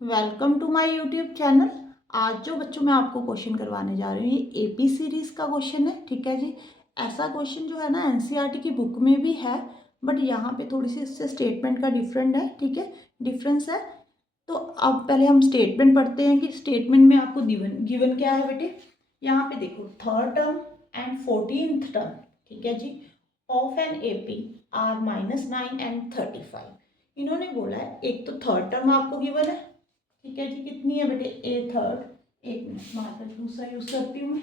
Welcome to my YouTube channel. आज जो बच्चों मैं आपको क्वेश्चन करवाने जा रही हूँ ये एपी सीरीज का क्वेश्चन है। ठीक है जी। ऐसा क्वेश्चन जो है ना एनसीईआरटी की बुक में भी है, बट यहाँ पे थोड़ी सी इससे स्टेटमेंट का डिफरेंट है। ठीक है, डिफरेंस है। तो अब पहले हम स्टेटमेंट पढ़ते हैं कि स्टेटमेंट में आपको गिवन गिवन क्या है बेटे। यहाँ पे देखो, third term and 14th term, ठीक है जी, of N AP R -9 and 35। इन्होंने बोला है एक तो थर्ड टर्म आपको गिवन है, ठीक है जी, कितनी है बेटे ए थर्ड। एक मिनट मार्कर दूसरा यूज करती हूँ मैं।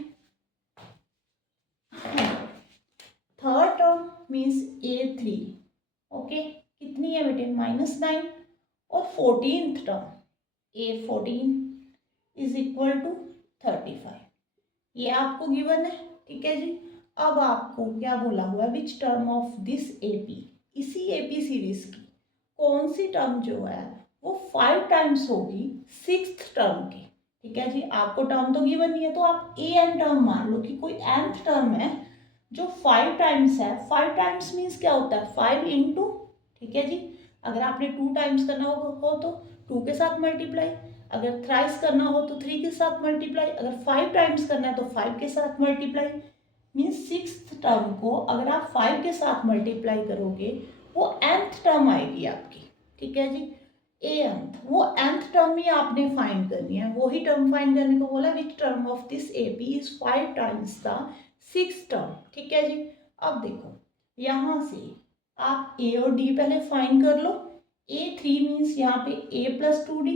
Third term means A3, okay, कितनी है बेटे -9। और 14th term A14 is equal to 35, ये आपको गिवन है। ठीक है जी। अब आपको क्या बोला हुआ है, which term of this AP, इसी एपी सीरीज की कौन सी टर्म जो है वो 5 टाइम्स होगी 6th टर्म की। ठीक है जी, आपको टर्म तो गिवन नहीं है तो आप ए एन टर्म मान लो कि कोई nth टर्म है जो 5 टाइम्स है। 5 टाइम्स मीन्स क्या होता है, 5 इंटू, ठीक है जी, अगर आपने 2 टाइम्स करना हो तो 2 के साथ मल्टीप्लाई, अगर थ्राइस करना हो तो 3 के साथ मल्टीप्लाई, अगर 5 टाइम्स करना है तो 5 के साथ मल्टीप्लाई। मीन्स 6th टर्म को अगर आप 5 के साथ मल्टीप्लाई करोगे वो nth टर्म आएगी आपकी। ठीक है जी, nth, वो nth टर्म ही आपने फाइंड करनी है। वही टर्म फाइंड करने को बोला, which term of this AP is 5 times the 6th term. ठीक है जी। अब देखो यहाँ से आप ए और डी पहले फाइंड कर लो। A3 मीन्स यहाँ पे A+2D,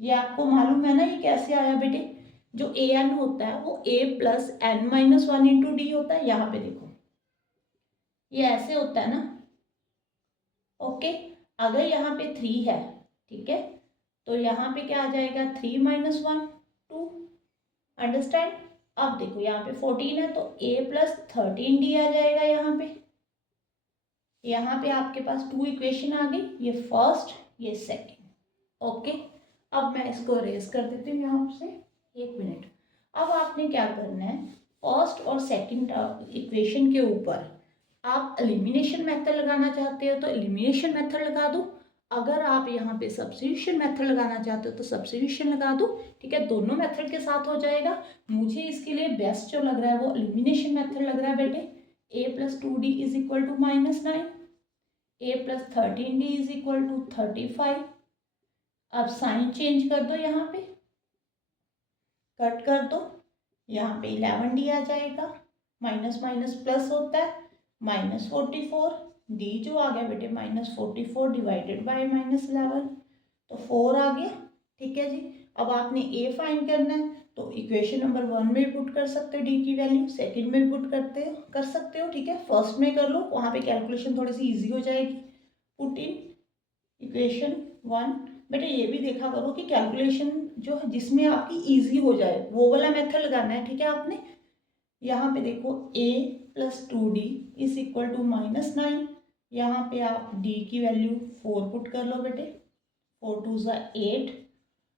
ये आपको मालूम है ना, ये कैसे आया बेटे, जो ए एन होता है वो A+n-1 इंटू डी होता है। यहाँ पे देखो ये ऐसे होता है ना, ओके। अगर यहाँ पे 3 है, ठीक है, तो यहाँ पे क्या आ जाएगा 3-1 2, अंडरस्टैंड। अब देखो यहाँ पे 14 है तो A+13D आ जाएगा। यहाँ पे आपके पास 2 इक्वेशन आ गई, ये फर्स्ट ये सेकंड, ओके। अब मैं इसको रेज कर देती हूँ यहाँ से, एक मिनट। अब आपने क्या करना है, फर्स्ट और सेकंड इक्वेशन के ऊपर आप एलिमिनेशन मेथड लगाना चाहते हो तो एलिमिनेशन मेथड लगा दो। अगर आप यहाँ पे सब्स्टिट्यूशन मेथड लगाना चाहते हो तो सब्स्टिट्यूशन लगा दो। ठीक है, दोनों मेथड के साथ हो जाएगा। मुझे इसके लिए बेस्ट जो लग रहा है वो एलिमिनेशन मेथड लग रहा है बेटे। A+2D is equal to -9, A+13D is equal to 35। अब साइन चेंज कर दो, यहाँ पे कट कर दो, यहाँ पे 11D आ जाएगा, माइनस माइनस प्लस होता है, -44, डी जो आ गया बेटे -44 डिवाइडेड बाय -11, तो 4 आ गया। ठीक है जी। अब आपने ए फाइंड करना है तो इक्वेशन नंबर 1 में पुट कर सकते हो डी की वैल्यू, सेकंड में पुट कर सकते हो। ठीक है, फर्स्ट में कर लो, वहाँ पे कैलकुलेशन थोड़ी सी ईजी हो जाएगी। Put in equation 1। बेटे ये भी देखा करो कि कैलकुलेशन जो है जिसमें आपकी इजी हो जाए वो वाला मेथड लगाना है। ठीक है, आपने यहाँ पे देखो A+2D इज इक्वल टू -9, यहाँ पे आप D की वैल्यू 4 पुट कर लो बेटे, 4 2 ज़ा 8।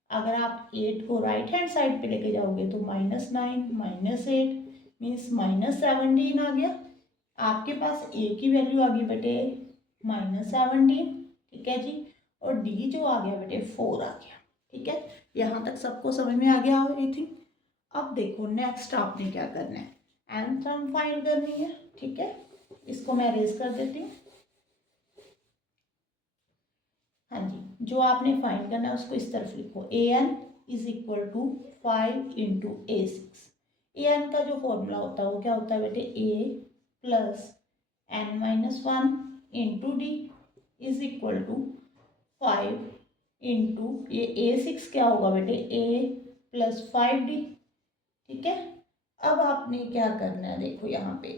अगर आप 8 को राइट हैंड साइड पे लेके जाओगे तो -9 -8 मीन्स -17 आ गया। आपके पास A की वैल्यू आ गई बेटे -17, ठीक है जी, और D जो आ गया बेटे 4 आ गया। ठीक है, यहाँ तक सबको समझ में आ गया आई थिंक। अब देखो नेक्स्ट आपने क्या करना है, nth टर्म फाइंड करनी है। ठीक है, इसको मैं रेज कर देती हूँ। हाँ जी, जो आपने फाइंड करना है उसको इस तरफ लिखो, an is equal to 5 into A6। an का जो फॉर्मूला होता है वो क्या होता है बेटे, A+n-1 into D is equal to 5 into ये A6 क्या होगा बेटे, A+5D। ठीक है, अब आपने क्या करना है, देखो यहाँ पे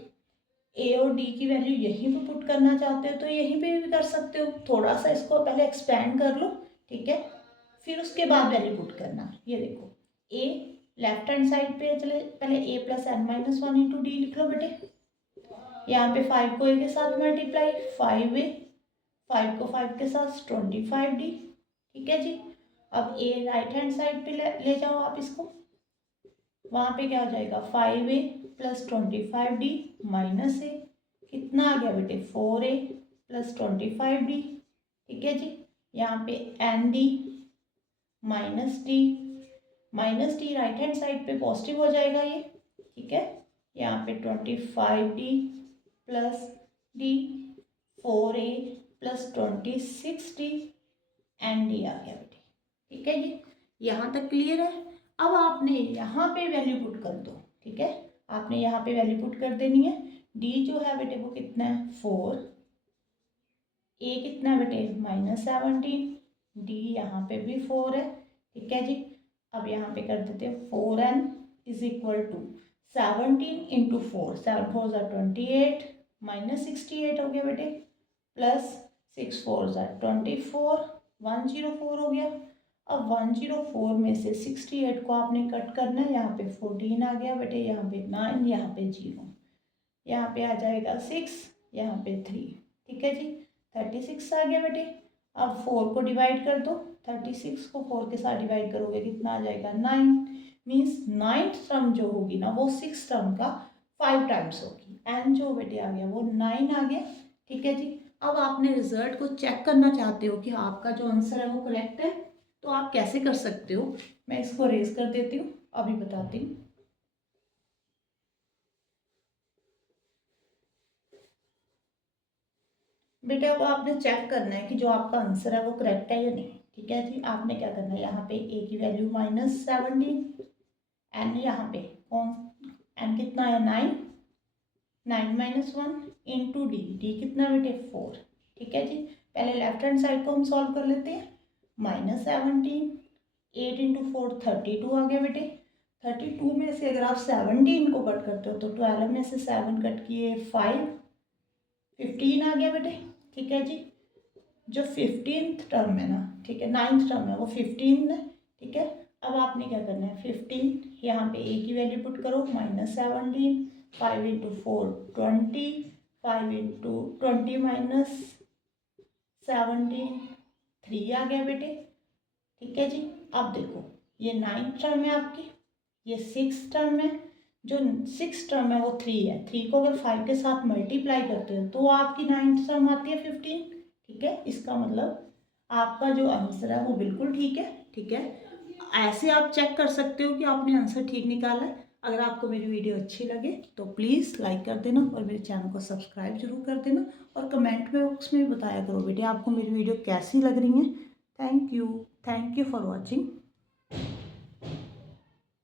ए और डी की वैल्यू यहीं पे पुट करना चाहते हो तो यहीं पे भी कर सकते हो। थोड़ा सा इसको पहले एक्सपेंड कर लो, ठीक है, फिर उसके बाद वैल्यू पुट करना। ये देखो ए लेफ्ट हैंड साइड पे चले, पहले A+n-1 इंटू डी लिख लो बेटे। यहाँ पे 5 को ए के साथ मल्टीप्लाई, 5A, 5 को 5 के साथ 25D। ठीक है जी। अब ए राइट हैंड साइड पे ले जाओ आप इसको, वहाँ पे क्या हो जाएगा 5A + 25D माइनस ए, कितना आ गया बेटे 4A + 25D। ठीक है जी, यहाँ पे ND minus D right hand side पे पॉजिटिव हो जाएगा ये, ठीक है। यहाँ पे 25d plus D 4a plus 26d and D आ गया बेटे, ठीक है जी। यहाँ तक क्लियर है। अब आपने यहाँ पे वैल्यू पुट कर दो, ठीक है। आपने यहाँ पे वैल्यू पुट कर देनी है। डी जो है बेटे वो कितना है 4, ए कितना है बेटे -17, डी यहाँ पे भी 4 है, ठीक है जी। अब यहाँ पे कर देते हैं 4n is equal to 17 into 4, 7 4 28 -68 हो गया बेटे, प्लस 6 4 24, 104 हो गया। अब 104 में से 68 को आपने कट करना है, यहाँ पे 14 आ गया बेटे, यहाँ पे 9, यहाँ पे 0, यहाँ पे आ जाएगा 6, यहाँ पे 3, ठीक है जी। 36 आ गया बेटे। अब 4 को डिवाइड कर दो, 36 को 4 के साथ डिवाइड करोगे कितना आ जाएगा 9, मीन्स 9th टर्म जो होगी ना वो 6 टर्म का 5 टाइम्स होगी। एन जो बेटे आ गया वो 9 आ गया, ठीक है जी। अब आपने रिजल्ट को चेक करना चाहते हो कि आपका जो आंसर है वो करेक्ट है, तो आप कैसे कर सकते हो, मैं इसको रेज कर देती हूँ, अभी बताती हूँ। बेटा अब आपने चेक करना है कि जो आपका आंसर है वो करेक्ट है या नहीं, ठीक है जी। आपने क्या करना है, यहाँ पे ए की वैल्यू -17, एन यहाँ पे कौन, एन कितना है 9, 9 - 1 इंटू डी, डी कितना बेटे 4, ठीक है जी। पहले लेफ्ट हैंड साइड को हम सॉल्व कर लेते हैं। -17, 8 इंटू 4 32 आ गया बेटे। 32 में से अगर आप 17 को कट करते हो तो 12 में से 7 कट किए 5, 15 आ गया बेटे, ठीक है जी। जो 15th टर्म है ना, ठीक है, 9th टर्म है वो 15 है, ठीक है। अब आपने क्या करना है 15, यहाँ पे ए की वैल्यू पुट करो -17, 5 इंटू 4 20, 5 इंटू 20 -17 3 आ गया बेटे, ठीक है जी। अब देखो ये 9th टर्म है आपकी, ये 6th टर्म है, जो 6th टर्म है वो 3 है, 3 को अगर 5 के साथ मल्टीप्लाई करते हो तो आपकी 9th टर्म आती है 15, ठीक है। इसका मतलब आपका जो आंसर है वो बिल्कुल ठीक है, ठीक है। ऐसे आप चेक कर सकते हो कि आपने आंसर ठीक निकाला है। अगर आपको मेरी वीडियो अच्छी लगे तो प्लीज़ लाइक कर देना और मेरे चैनल को सब्सक्राइब जरूर कर देना, और कमेंट बॉक्स में बताया करो बेटे आपको मेरी वीडियो कैसी लग रही है। Thank you for watching.